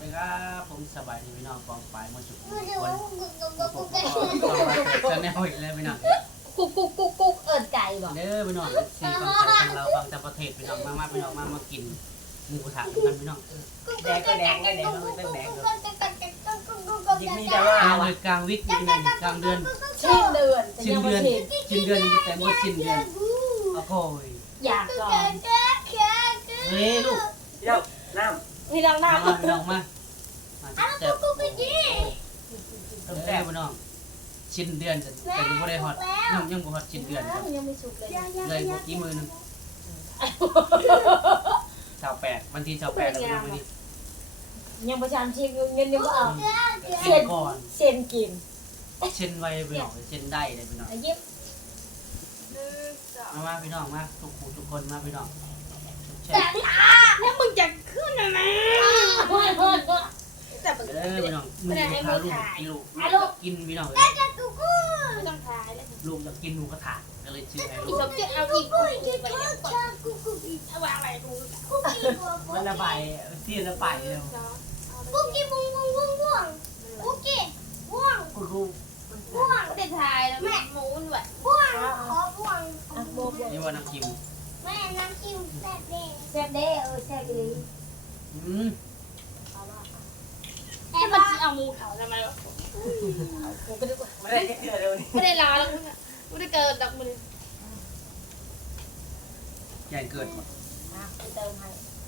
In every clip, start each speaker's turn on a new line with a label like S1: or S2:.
S1: ดีครับผมสบายดีพี่น้องกองปลายมาจุกคนจะแนวอีกแล้วพี่น้อง
S2: กุ๊กเอิดไก่บอก
S1: เด้อพี่น้องซีฟังไทยฟังเราฟังแต่ประเทศพี่น้องมาพี่น้องมากินหมูกระทะกันพี่น้อง
S3: แดงก็แดงก็แดงก็แดงยิงมีแต่
S1: ก
S3: ว่า
S1: ลางเลยกลางวิกนี่กลางเดือน
S2: สิ้นเดือน
S1: สิ้นเดือนสิ้นเดือนแต่หมดสิ้นเดือนโอ้โห
S2: อยากก่อน
S1: เฮ้ยลูก
S3: เดี๋ยวน้
S2: นี่ดังหน้า
S1: มาพี่น้องมาเจ็บ
S3: ำต้ม
S1: เด้
S3: แซ่
S1: อบ พี่น้องสิ้นเดือนแต่ยังไม่ได้ฮอตยังบ่ฮอตสิ้นเดือนครับ
S2: ยังไม่สุกเลย
S1: เลยเมื่อกี้มือนึง28วันที่28แล้ววันนี้
S2: ยังประชามชีพเงินยังไม่เอา
S1: เส้นก่อน
S2: เส้นกิน
S1: เช่นไว้พี่น้องเช่นได้เลยพี่น้อง
S2: ยิ้ม
S1: มาพี่น้องมาทุกคนมาพี่น้องแชร์
S2: แล้วมึงจะขึ้นนะแต่
S1: เด้อพี่น้องมึงพาลูกกินลูกกินพี่น้อง
S2: ไม่ต้องทายแล้ว
S1: ลูกจะกินหมูกระทะก็เลยชื่อให้
S2: อี
S1: ลูก
S2: สมจิตเอาอีกไปยังก่อนเอาวางอะไรดู
S3: มันระบายที่ระบายเร็ว
S2: กู
S4: ไม่ได้ถ่ายแล้วแม่หมูนแบบ
S1: นี่ว่าน้ำจิ้ม
S2: แซ่บเด้แซ่บดี
S4: แต่มันจะเอาหมูเขาทำไมวะ
S2: กูก็นึกว่า
S3: ไม่ได้เกิดเร็วนี่
S4: ไม่ได้ลาแล้วมึงอ่ะไม่ได้เกิดดักมือ
S1: ใหญ่เกิน
S2: ไปเติมให้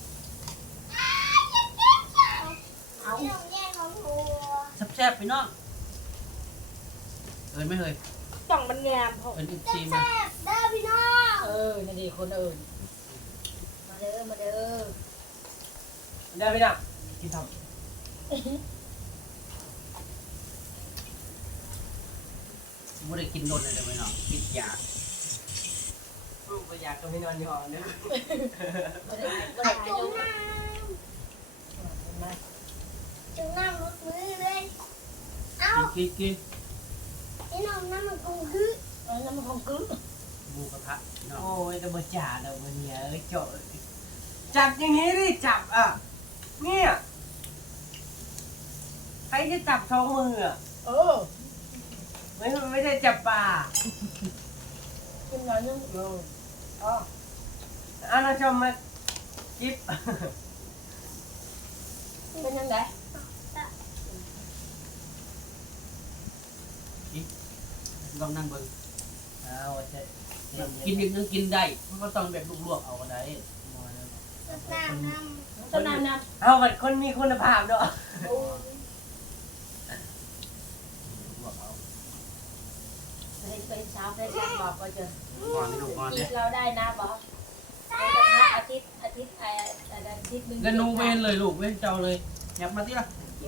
S2: เอา
S1: แซ่บพี่น้องเอิญไม่เคย
S2: จ่องมันงามพอ
S1: เอิญอีกซีมา
S2: นี่ดีคนอื่นมาเด้อ
S3: ได้ไหมนะกินทำ
S1: ไม่ได้กินโดนอะไรพี่น้องกินยา
S3: ลูกก็อยากจะให้นอนอยู่ห้องนึก
S2: มาเด้อ
S1: กิน
S2: น้ำมันคงกึ๊บ
S1: หมูกระทะพี่น้อง
S3: โอ้ยแต่บ่จ่าเราวันนี้เอ้ยโจจับอย่างนี้ดิจับอ่ะเนี่ยใครจะจับท้องมืออ่ะไม่ได้จับปลา
S2: กินหน่อยนึง
S3: อ๋ออันนั้นชมมาจิ๊บ
S2: เป็นยังไง
S1: ลองนั่งเบิ่ง
S3: เอาจะ
S1: กินนิดนึงกินได้มันก็ต้องแบบลวกๆเอาก็ได้
S2: ต้นน้ำ
S3: เอาแบบคนมีคุณภาพด้วย
S1: ลวกเอา
S2: ไปเช้าไปเช้าบอกก็จะ
S1: ก่อนนี่ลูกก่อนเนี่ย
S2: เราได้นะบอกอาทิตย์นึง
S1: แล้วนูเว้นเลยลูกเว้นเจ้าเลยยับมาที่ละ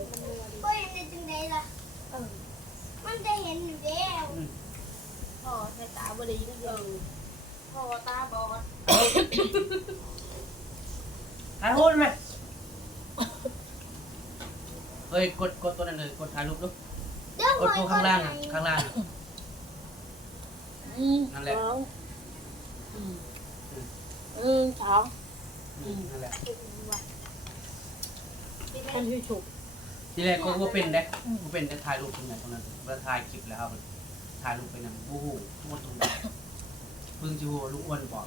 S4: มันจะเห็นอยู่แล้ว
S2: พ่อใช้ตาบดีก็เยอะพ่อตาบอด
S3: ถ่ายหุ้นไหม
S1: เฮ้ยกดตัวนั้นเลยกดถ่ายรูปดูกดตัวข้างล่างอ่ะข้างล่างนั่นแหละ
S2: สอง
S1: นั่นแหละ
S2: ท่านผู้ชม
S1: ทีแรกก็ว่าเป็นเด็กว่าเป็นแต่ถ่ายรูปตรงไหนตรงนั้นเวลาถ่ายคลิปแล้วครับถ่ายรูปไปนั่นบู๊หมดตรงนั้นเพิ่งจะหัวลูกอ้วนบอก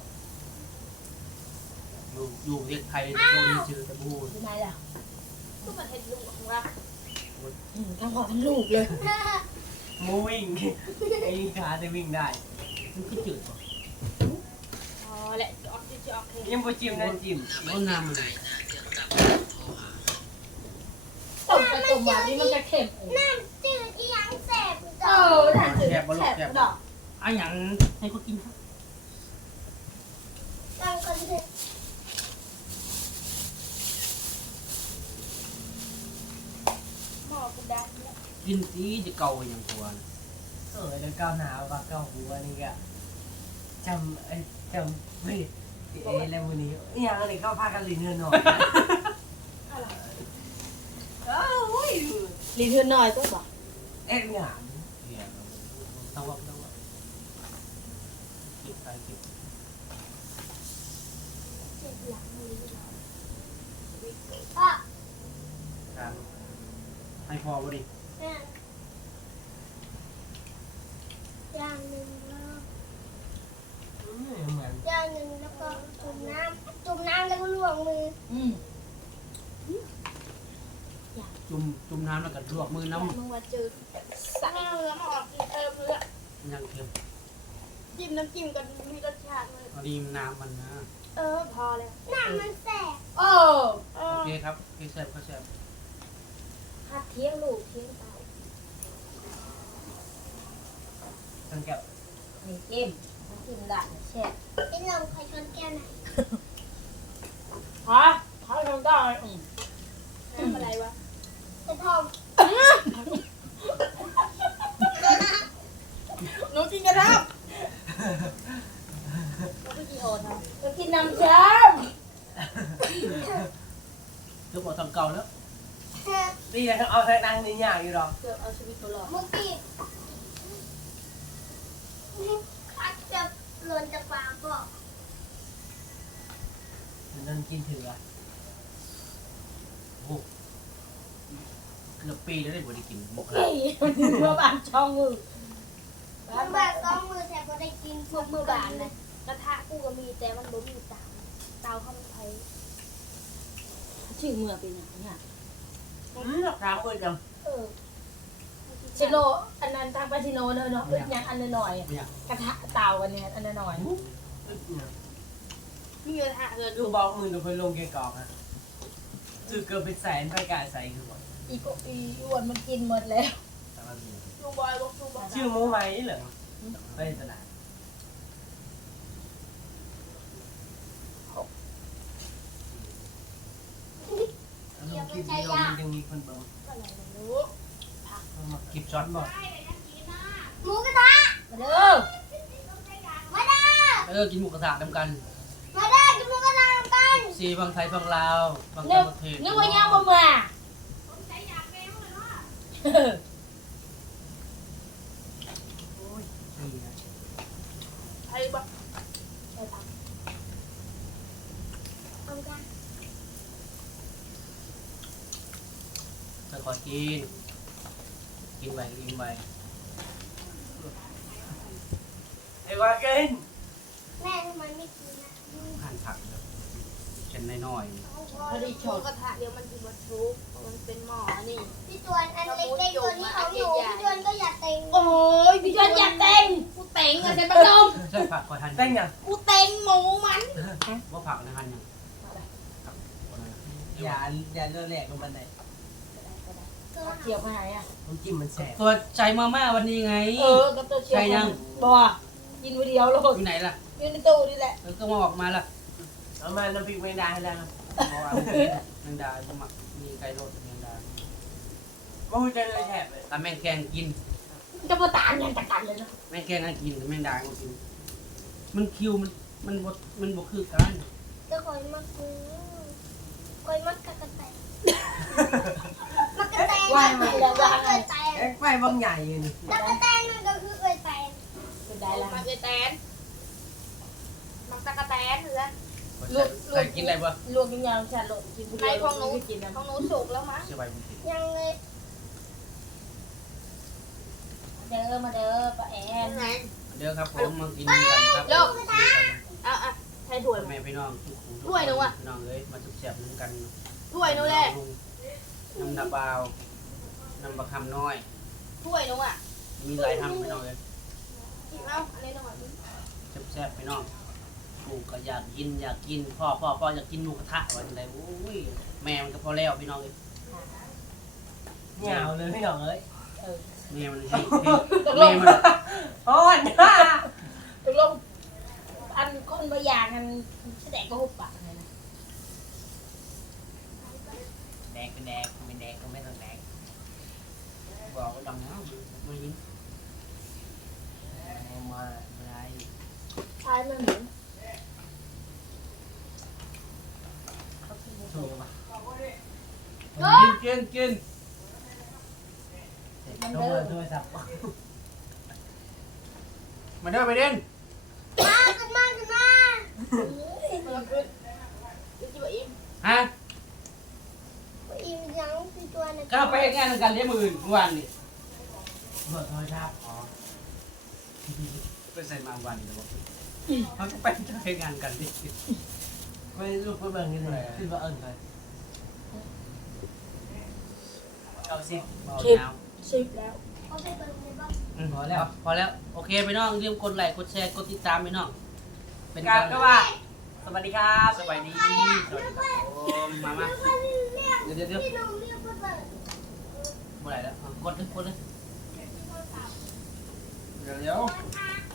S1: อยู่เรียกไทยโดนชื่อแต่บู๊
S2: ที่ไหนล่ะ
S4: ก็มาเห็นลูกของเรา
S2: ทั้งพ่อทั้งลูกเลย
S3: มูวิ่งไอ้ขาจะวิ่งได้
S1: มันก็จืดกว่า
S4: อ๋อแหละจะออกเห็น
S3: ยังบ่จิ้มนะจิ้ม
S1: แล้วน้ำมัน
S2: ต้มไปต้มมานี่มันจะเค็ม
S4: จืดอีหยังแสบ
S2: ถ้าจืดแสบดอก
S1: ไอ้หยังให้เขากินครับ
S4: ตั้งคนเถอะหมอกูดันแล้ว
S1: กินสีจะเก่าอย่างตัวนะ
S3: เดี๋ยวก้าวหนาวกับก้าวหัวนี่ก็จำไม่เอ้แล้ววันนี้อย่างอะไรก็พากันลีเนื้อหน่อยโอ้ย
S2: รีเทิร์นหน่อยก็บอก
S3: เอ็งหยาม
S1: เนี่ยต้องว่ากินไปกิน
S4: เจ็บหลังมือ
S1: ตามให้พอบ่ดิ
S2: อย่างหนึ่งแล้ว
S3: เหมือน
S2: อย่างหนึ่งแล้วก็จุ่มน้ำแล้วก็ลวกมือ
S1: จุ่มน้ำแล้วก็ลวกมือน้ำ
S2: มึงว่าเจอ
S4: ใส่เนื้อมาออกกินเนื้อ
S1: ยังเค็ม
S4: จิ้มน้ำจิ้มกันมีรสชาติเลย
S1: พอดีน้ำมันนะ
S4: พอแล้ว
S2: น้ำมันแสบ
S4: เออ
S1: โอเคครับพี่แซ่บก็แซ่บ
S2: หัดเที่ยงลูกเที่ยงเต่า
S3: ทั้งแก้ว
S2: นี่จิ้มมันกินละแช่เป็นลมใครชนแก้วไหน
S4: ฮะเขาทำได้ทำอะไรวะ
S2: จะทอม
S4: หนูกินกระทะ
S2: พี่กิโอทำ
S4: หนูกินน้ำจ้
S1: ทุกคนทำเก่าแล้ว
S3: นี่ยังเอาแทงดังนี่ยากอยู่หรอก
S4: ำเกือบเอาชีวิตตัวรอด
S2: มุกกี้คัดจะหล่นจากปากก็
S3: นั่นกินถืออ่ะ
S1: โอ้เกือบปีแล้วได้บ่ได้กินหมก
S4: เฮ้ยมันเมื่อบานช่องมือ
S2: มือแบบต้องมือแทบไม่ได้กินพวกมือบานเลยกระทะกูก็มีแต่มันบ่มีเตาข้าวมันไทย
S4: ชื่อเมื่อเป็นอย่างนี้
S3: ถามมือจัง
S4: ชิโนอันนั้นทางไปชิโนเนอะเนาะอย่างอันหน่อย
S1: เนี่ย
S4: กระทะเตากันเนี่ยอันหน่อยมีกระทะเลย
S3: ดูบอกมือดูไปลงเกกอกอ่ะซื้อเกือบเป็นแสนไปกายใส่คือหมด
S4: อีอ้วนมันกินหมดแล้ว
S1: สารพัด
S4: ลูกบอยลูกบอย
S3: ชื่อหมูไหมเหรอไปตลาดลงคลิปวิดีโอมันยังมีคนเบิ่ง
S4: อะไรไม่รู้
S1: คลิปช็อตบ่
S2: หมูกระทะ
S4: มาเด้อ
S2: มาเด้อ
S1: กินหมูกระทะนำกัน
S2: มาเด้อกินหมูกระทะกัน
S1: ซีบางไทยบางลาวบาง
S4: นึ
S1: ต่าง
S4: ก
S1: ประเทศ
S4: นึกว่าย่างบ่มา
S3: นี่นะ
S4: ไอ้บ้าไอ้ตัง
S2: เอากัน
S1: ค่อยๆกินกินไปกินไป
S3: ไอ้ว่ากิน
S2: แม่ทำไมไม่กินนะ
S1: หั่นผักแบบเช่นน้อย
S4: พอดีโชว์กระทะเดี๋ยวมันกินมันทุกมันเป็นหม้อนี่
S2: พี่ตวนอันเล็กๆตัวนี้ของหนูพี่ตวนก็อย่าเต็ง
S4: โอ้ยพี่จวนอยากเต็งกูเต็งอะเซนปะนม
S1: ใช่ผักคอยหั่น
S3: ได้ยัง
S4: กูเต็งหมูมัน
S1: ว่าผักนะหั่นยังครับ
S3: อย่าเลือกแหลกลงบันได
S4: เกี่ยวไปไหนอะ
S3: น้ำจิ้มมันแสบ
S1: ตัวใจมาม่าวันนี้ไง
S4: กับตัวเชียว
S1: ใช่ยัง
S4: บ่กินวันเดียวโล
S1: อ
S4: ด
S1: ยู่ไหนล่ะ
S4: อยู่ในตู้นี่แหละ
S1: ก็มาบอกมาล่ะ
S3: เอามาน้ำพริกแมงดาให้แล้วครับ
S1: เพราะว่าแมงดาสมัครมีไก่โรดแมงดา
S3: ก็คุยกันเลยแถบเลย
S1: แต่แมงแกงกิน
S4: จะมาตามยังจัดกันเลยนะ
S1: แมงแกงก็กินแต่แมงดาก็กินมันคิวมันบกคือกัน
S2: จะคอยมักมือคอยมักกระแตมักกระแต
S4: ว่างไม่ได้ว่าง
S2: เอ้ยแตง
S3: แอกไฟบางใหญ่อยู่นี่
S2: มักกระแตมันก็คือเอ้ยแตง
S4: เป็นได้ละมักเอแตนมักตะกะแตนเหรอ
S1: ใส่กินได้ปะ
S4: ลวกกินยาวฉันลวกกินไอ้ของหนูกินของหนูสุกแล้วมั้ง
S1: เชื่อไปบุกิน
S2: ยังเลย
S4: เด้อมาเด้อป้าแอน
S1: เดี๋ยวครับผมมากินกันครับ
S4: อ่ะใช้ถ้วย
S1: แม่พี่น้องทุกคน
S4: ถ้วยหนึ่งว่ะ
S1: พี่น้องเอ้ยมาจุกแสบนึงกัน
S4: ถ้วยหนูแหละ
S1: น้ำดาบาวน้ำบะคำน้อย
S4: ถ้วยหนูอ่ะ
S1: มีหลายทำพี่น้องเลย
S4: เอาอันนี้หน่อย
S1: แซ่บๆพี่น้องลูกก็อยากกินพ่ออยากกินหมูกระทะวันใดโอ้ยแม่มันก็พอแล้วพี่น้องเลย
S3: เหงาเลยพี่น้องเอ้ย
S1: แม่มันให้แม่มัน
S3: อ่อนค่ะ
S4: ตกลงอันคนบางอย่างกันแสดงก็หุบปากเลยนะ
S3: แดกก็แดกไม่แดกก็ไม่ต้องแดก
S1: บอกว่าดังนะไม่ยิน
S3: มาอะไร
S4: ใช่มันเหมือน
S3: ถูกปะ
S1: กิน
S3: ต้องเปิดโทรศัพท์
S1: มาเด้อไปเด่น
S2: มาขึ้นมาขึ้นมา
S4: มันขึ้นดูจิบอิ่ม
S1: ฮะ
S2: อีอีมยังคือตัวนะ
S1: ก็ไปงานกันได้มือเมื่อวานนี่
S3: เบิดโทรศัพท์
S1: อ๋อไปใส่มาวันเดี๋ยวบอกเขาก็ไปใช้งานกันดิ
S3: ไปลูกไปเบิ่งกันเลยขึ้นมาเอิญเลยเอาสิ
S1: เบาหนาว
S4: สิบแล้ว
S2: เอาไปเบิ่งเลยบ่
S3: พอแล้ว
S1: พอแล้วโอเคไปน้องอย่าลืมกดไลค์กดแชร์กดติดตามไปน้องเป็น
S3: กราบก็ว่า สวัสดีครับ
S1: สบายดีสวัสดีครับผมมาเดี๋ยว
S2: พี่น้องเรียกว่าเบิ่ง
S1: เมื่อไหร่แล้วกดเลย
S2: โทรศัพท์
S1: เดี๋ยว